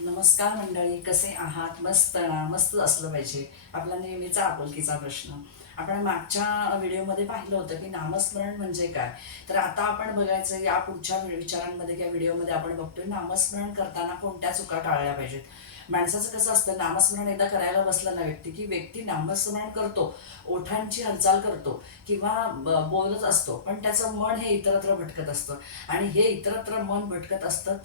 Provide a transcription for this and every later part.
नमस्कार मंडळी, कसे आहात? मस्त ना? मस्त असलं पाहिजे. आपला नेहमीचा आपुलकीचा प्रश्न. आपण मागच्या व्हिडिओमध्ये पाहिलं होतं की नामस्मरण म्हणजे काय. तर आता आपण बघायचं या पुढच्या विचारांमध्ये किंवा व्हिडिओमध्ये आपण बघतोय नामस्मरण करताना कोणत्या चुका टाळल्या पाहिजेत. माणसाचं कसं असतं, नामस्मरण एकदा करायला बसलं ना व्यक्ती नामस्मरण करतो, ओठांची हालचाल करतो किंवा बोलत असतो, पण त्याचं मन हे इतरत्र भटकत असतं. आणि हे इतरत्र मन भटकत असतं,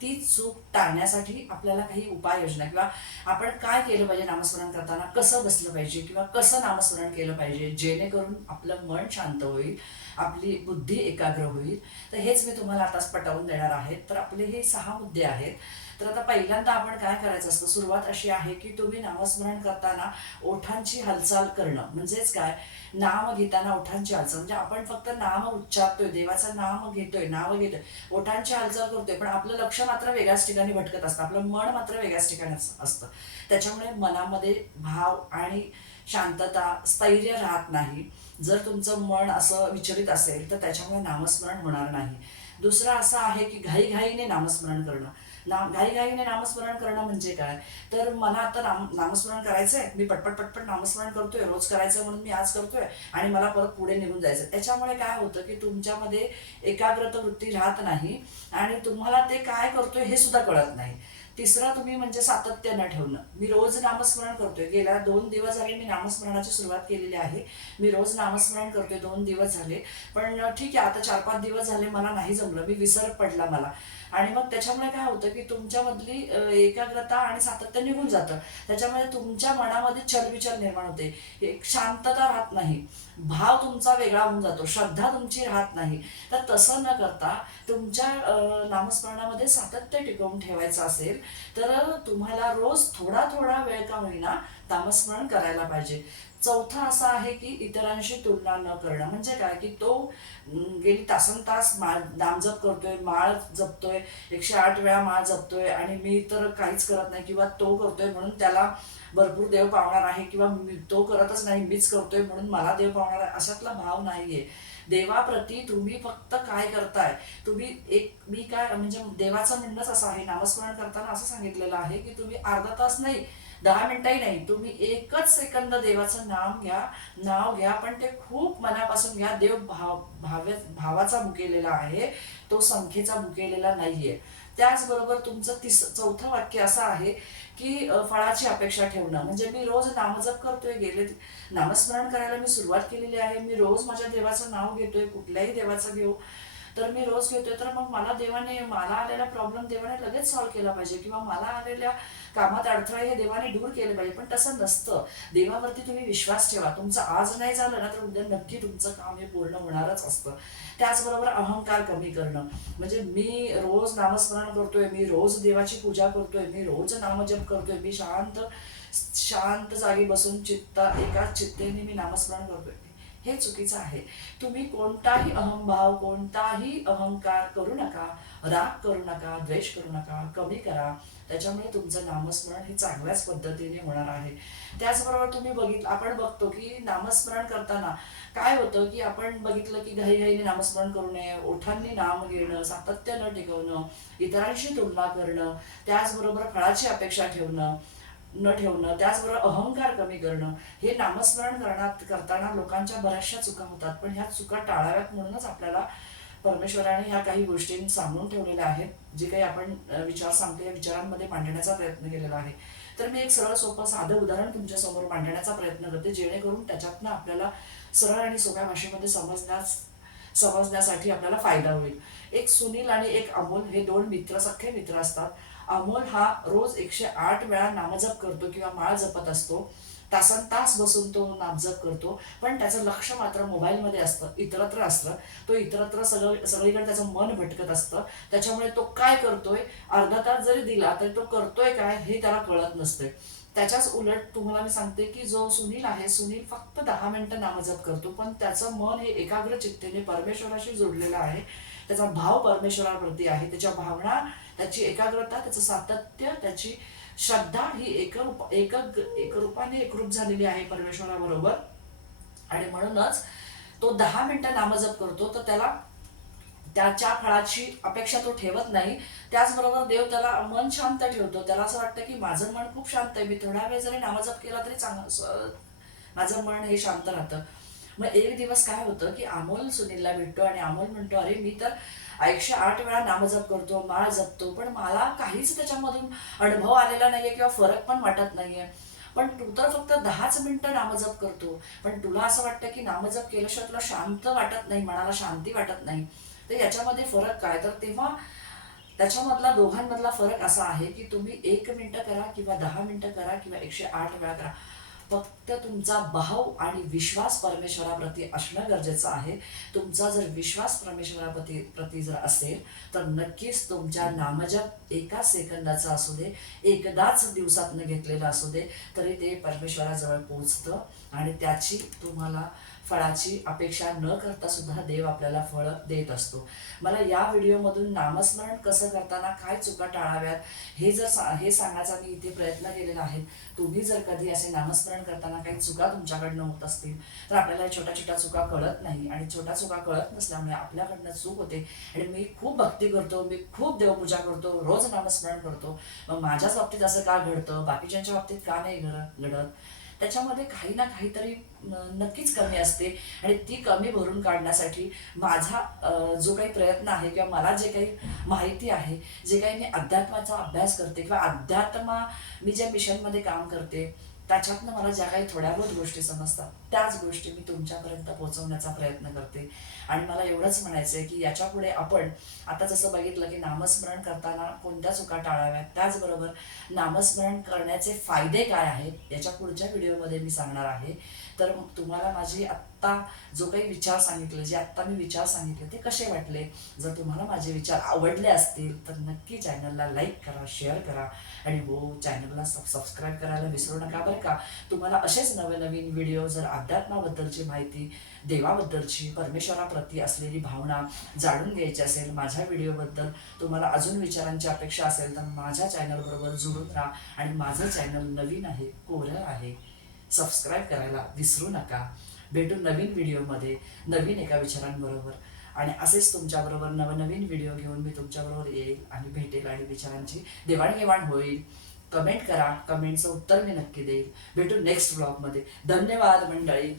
ती चूक टाळण्यासाठी आपल्याला काही उपाययोजना किंवा आपण काय केलं पाहिजे, नामस्मरण करताना कसं बसलं पाहिजे किंवा कसं नामस्मरण केलं पाहिजे जेणेकरून आपलं मन शांत होईल, आपली बुद्धी एकाग्र होईल. तर हेच मी तुम्हाला आताच पटवून देणार आहे. तर आपले हे 6 मुद्दे आहेत. तर आता पहिल्यांदा आपण काय करायचं असतं, सुरुवात अशी आहे की तुम्ही नामस्मरण करताना ओठांची हालचाल करणं. म्हणजेच काय, नाम घेताना ओठांची हालचाल म्हणजे आपण फक्त नाम उच्चारतोय, देवाचं नाव घेतोय, ओठांची हालचाल करतोय, पण आपलं लक्ष मात्र वेगळ्याच ठिकाणी भटकत असतं, आपलं मन मात्र वेगळ्याच ठिकाणी असतं. त्याच्यामुळे मनामध्ये भाव आणि शांतता, स्थैर्य राहत नाही. जर तुमचं मन असं विचलित असेल तर त्याच्यामुळे नामस्मरण होणार नाही. दुसरं असं आहे की घाईघाईने नामस्मरण करणं. घाईघाईने नामस्मरण करणं म्हणजे काय, तर मला आता नामस्मरण करायचंय, मी पटपट पटपट नामस्मरण करतोय, रोज करायचं म्हणून मी आज करतोय आणि मला परत पुढे निघून जायचं. त्याच्यामुळे काय होतं की तुमच्यामध्ये एकाग्रता वृत्ती राहत नाही आणि तुम्हाला ते काय करतोय हे सुद्धा कळत नाही. तिसरं तुम्ही म्हणजे सातत्य न ठेवणं. मी रोज नामस्मरण करतोय, गेल्या 2 दिवस झाले मी नामस्मरणाची सुरुवात केलेली आहे, मी रोज नामस्मरण करतोय, 2 दिवस झाले. पण ठीक आहे, आता 4-5 दिवस झाले मला नाही जमलं, मी विसर पडला मला. आणि मग त्याच्यामुळे काय होतं की तुमच्यामधली एकाग्रता आणि सातत्य निघून जातं. त्याच्यामुळे तुमच्या मनामध्ये चलबिचल निर्माण होते, एक शांतता राहत नाही, भाव तुमचा वेगळा होऊन जातो, श्रद्धा तुमची राहत नाही. तर तसं न करता तुमच्या नामस्मरणामध्ये सातत्य टिकवून ठेवायचं असेल तर तुम्हाला रोज थोडा थोडा वेळ का होईना नामस्मरण करायला पाहिजे. चौथा असा आहे की इतरांशी तुलना न करणं. म्हणजे काय की तो गेली तासनतास नामजप करतोय, माळ जपतोय, 108 वेळा माळ जपतोय आणि मी तर काहीच करत नाही, किंवा तो करतोय म्हणून त्याला भरपूर देव पावणार आहे, किंवा तो करतच नाही मीच करतोय म्हणून मला देव पावणार आहे, अशातला भाव नाहीये. देवाप्रती तुम्ही फक्त काय करताय, तुम्ही एक मी काय म्हणजे देवाचं म्हणणंच असं आहे, नामस्मरण करताना असं सांगितलेलं आहे की तुम्ही अर्धा तास नाही, 10 मिनिटंही नाही, तुम्ही एकच सेकंद देवाचं नाव घ्या, पण ते खूप मनापासून घ्या. देव भावाचा भुकेलेला आहे, तो संख्येचा भुकेलेला नाहीये. त्याचबरोबर तुमचं चौथं वाक्य असं आहे की फळाची अपेक्षा ठेवणं. म्हणजे मी रोज नामजप करतोय, नामस्मरण करायला मी सुरुवात केलेली आहे, मी रोज माझ्या देवाचं नाव घेतोय, कुठल्याही देवाचं घेऊ, तर मी रोज घेतोय, तर मग मला आलेला प्रॉब्लेम देवाने लगेच सॉल्व्ह केला पाहिजे, किंवा मला आलेल्या कामात अडथळे हे देवाने दूर केले पाहिजे. पण तसं नसतं. देवावरती तुम्ही विश्वास ठेवा, तुमचं आज नाही झालं ना तर उद्या नक्की तुमचं काम हे पूर्ण होणारच असतं. त्याचबरोबर अहंकार कमी करणं. म्हणजे मी रोज नामस्मरण करतोय, मी रोज देवाची पूजा करतोय, मी रोज नामजप करतोय, मी शांत शांत जागी बसून एकाच चित्तेने मी नामस्मरण करतोय, हे चुकीचं आहे. तुम्ही कोणताही अहंभाव, कोणताही अहंकार करू नका, राग करू नका, द्वेष करू नका, कमी करा. त्याच्यामुळे तुमचं नामस्मरण हे चांगल्याच पद्धतीने होणार आहे. त्याचबरोबर आपण बघतो की नामस्मरण करताना काय होतं की आपण बघितलं की घाईघाईने नामस्मरण करू नये, ओठांनी नाम घेणं, सातत्य न टिकवणं, इतरांशी तुलना करणं, त्याचबरोबर फळाची अपेक्षा न ठेवणं, त्याचबरोबर अहंकार कमी करणं, हे नामस्मरण करताना लोकांच्या बऱ्याचशा चुका होतात. पण ह्या चुका टाळाव्यात म्हणूनच आपल्याला परमेश्वराने ह्या काही गोष्टी सांगून ठेवलेल्या आहेत. जे काही आपण विचार सांगतो या विचारांमध्ये मांडण्याचा प्रयत्न केलेला आहे. तर मी एक सरळ सोपं साधं उदाहरण तुमच्यासमोर मांडण्याचा प्रयत्न करते, जेणेकरून त्याच्यातनं आपल्याला सरळ आणि सोप्या भाषेमध्ये समजण्यासाठी आपल्याला फायदा होईल. एक सुनील आणि एक अमोल हे दोन सख्खे मित्र असतात. अमोल हा रोज 108 वेळा नामजप करतो किंवा माळ जपत असतो, तासन तास बसून तो नामजप करतो, पण त्याचं लक्ष मात्र मोबाईलमध्ये असतं, इतरत्र असतं. तो इतरत्र सगळीकडे त्याचं मन भटकत असतं. त्याच्यामुळे तो काय करतोय, अर्धा तास जरी दिला तरी तो करतोय काय हे त्याला कळत नसते. त्याच्याच उलट तुम्हाला मी सांगते की जो सुनील आहे, सुनील फक्त 10 मिनिटं नामजप करतो, पण त्याचं मन हे एकाग्र चित्तेने परमेश्वराशी जोडलेलं आहे. त्याचा भाव परमेश्वराप्रती आहे, त्याच्या भावना, त्याची एकाग्रता, त्याचं सातत्य, त्याची श्रद्धा ही एकरूपाने एकरूप झालेली आहे परमेश्वराबरोबर. आणि म्हणूनच तो 10 मिनिटं नामजप करतो, तर त्याला त्याच्या फळाची अपेक्षा तो ठेवत नाही. त्याचबरोबर देव त्याला मन शांत ठेवतो. त्याला असं वाटतं की माझं मन खूप शांत आहे, मी थोडा वेळ जरी नामजप केला तरी चांगलं, माझं मन हे शांत राहतं. मग एक दिवस काय होतं की अमोल सुनीलला भेटतो आणि अमोल म्हणतो, अरे मी तर 108 वेळा नामजप करतो, माळ जपतो, पण मला काहीच त्याच्यामधून अनुभव आलेला नाहीये किंवा फरक पण वाटत नाहीये. पण तू तर फक्त 10च मिनिटं नामजप करतो, पण तुला असं वाटतं की नामजप केल्याशिवाय तुला शांत वाटत नाही, मनाला शांती वाटत नाही. तर याच्यामध्ये फरक काय? तर तेव्हा त्याच्यामधला दोघांमधला फरक असा आहे की तुम्ही 1 मिनिटं करा किंवा 10 मिनिटं करा किंवा 108 वेळा करा, फक्त तुमचा भाव आणि विश्वास परमेश्वराप्रती असणं गरजेचं आहे. तुमचा जर विश्वास परमेश्वराप्रती जर असेल तर नक्कीच तुमच्या नामजप 1 सेकंदाचा असू दे, एकदाच दिवसातनं घेतलेला असू दे, तरी ते परमेश्वराजवळ पोचतं आणि त्याची तुम्हाला फळाची अपेक्षा न करता सुद्धा देव आपल्याला फळं देत असतो. मला या व्हिडिओमधून नामस्मरण कसं करताना काय चुका टाळाव्यात हे सांगायचा मी इथे प्रयत्न केलेला आहे. तुम्ही जर कधी असे नामस्मरण करताना काही चुका तुमच्याकडनं होत असतील तर आपल्याला छोट्या छोट्या चुका कळत नाही आणि छोट्या चुका कळत नसल्यामुळे आपल्याकडनं चूक होते. आणि मी खूप भक्ती करतो, मी खूप देवपूजा करतो, रोज नामस्मरण करतो, मग माझ्याच बाबतीत असं का घडतं, बाकीच्यांच्या बाबतीत का नाही घडत? त्याच्यामध्ये काही ना काहीतरी नक्कीच कमी असते आणि ती कमी भरून काढण्यासाठी माझा जो काही प्रयत्न आहे किंवा मला जे काही माहिती आहे, जे काही मी अध्यात्माचा अभ्यास करते किंवा मी ज्या मिशनमध्ये काम करते त्याच्यातनं मला ज्या काही थोड्या बहुत गोष्टी समजतात त्याच गोष्टी मी तुमच्यापर्यंत पोहोचवण्याचा प्रयत्न करते. आणि मला एवढंच म्हणायचं आहे की याच्यापुढे आपण आता जसं बघितलं की नामस्मरण करताना कोणत्या चुका टाळाव्यात, त्याचबरोबर नामस्मरण करण्याचे फायदे काय आहेत याच्या पुढच्या व्हिडिओमध्ये मी सांगणार आहे. तर तुम्हाला माझी आत्ता जो काही विचार सांगितले, जे आत्ता मी विचार सांगितले ते कसे वाटले? जर तुम्हाला माझे विचार आवडले असतील तर नक्की चॅनलला लाईक करा, शेअर करा आणि हो, चॅनलला सबस्क्राईब करायला विसरू नका बरं का. तुम्हाला असेच नवीन व्हिडिओ जर अध्यात्माबद्दलची माहिती, देवाबद्दलची, परमेश्वराप्रती असलेली भावना जाणून घ्यायची असेल, माझ्या व्हिडिओबद्दल तुम्हाला अजून विचारांची अपेक्षा असेल तर माझ्या चॅनलबरोबर जुळून राहा. आणि माझं चॅनल नवीन आहे, कोरं आहे, सबस्क्राईब करायला विसरू नका. भेटू नवीन व्हिडिओमध्ये नवीन एका विचारांबरोबर. आणि असेच तुमच्याबरोबर नवनवीन व्हिडिओ घेऊन मी तुमच्याबरोबर येईल आणि भेटेल आणि विचारांची देवाणघेवाण होईल. कमेंट करा, कमेंटचं उत्तर मी नक्की देईल. भेटू नेक्स्ट ब्लॉगमध्ये. धन्यवाद मंडळी.